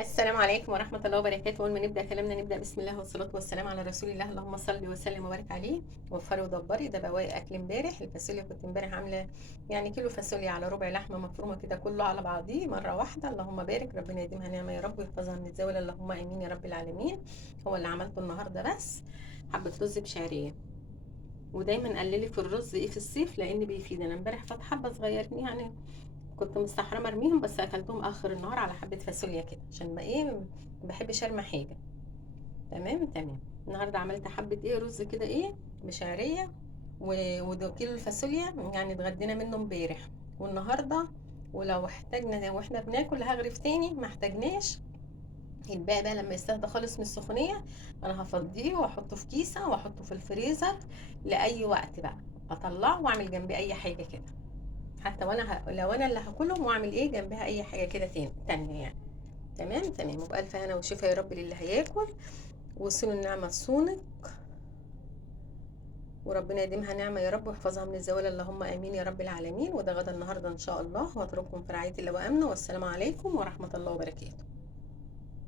السلام عليكم ورحمة الله وبركاته. أول ما نبدأ كلامنا نبدأ بسم الله والصلاة والسلام على رسول الله. اللهم صل وسلم وبارك عليه. وفري ودبري، ده بواقي أكل امبارح. الفاصوليا كنت امبارح عاملة يعني كيلو فاصوليا على ربع لحمة مفرومة كده، كله على بعضيه مرة واحدة. اللهم بارك، ربنا يديمها نعمة يا رب ويحفظها من الزوال، اللهم آمين يا رب العالمين. هو اللي عملته النهاردة بس حبة رز بشعرية. ودايما قللي في الرز في الصيف لأن بيفيد. أنا امبارح فات حبة صغيرين يعني، كنت مستحرمه ارميهم بس اكلتهم اخر النهار على حبه فاصوليا كده، عشان ما بحبش ارمي حاجه. تمام. النهارده عملت حبه رز كده بشعريه. وده كيلو الفاصوليا يعني اتغدينا منه امبارح والنهارده. ولو احتاجنا واحنا بناكل هغرف تاني، ما احتاجناش الباقي بقى لما يستهدى خالص من السخونيه انا هفضيه واحطه في كيسه واحطه في الفريزر لاي وقت بقى. اطلعه واعمل جنبيه اي حاجه كده، حتى لو انا اللي هاكلهم واعمل جنبها اي حاجه كده تانية يعني. تمام وبألف هنا وشفا يا رب للي هياكل. وصون النعمه تصونك، وربنا يديمها نعمه يا رب ويحفظها من الزوال، اللهم امين يا رب العالمين. وده غدا النهارده ان شاء الله، واترككم في رعايه الله وامنه، والسلام عليكم ورحمه الله وبركاته.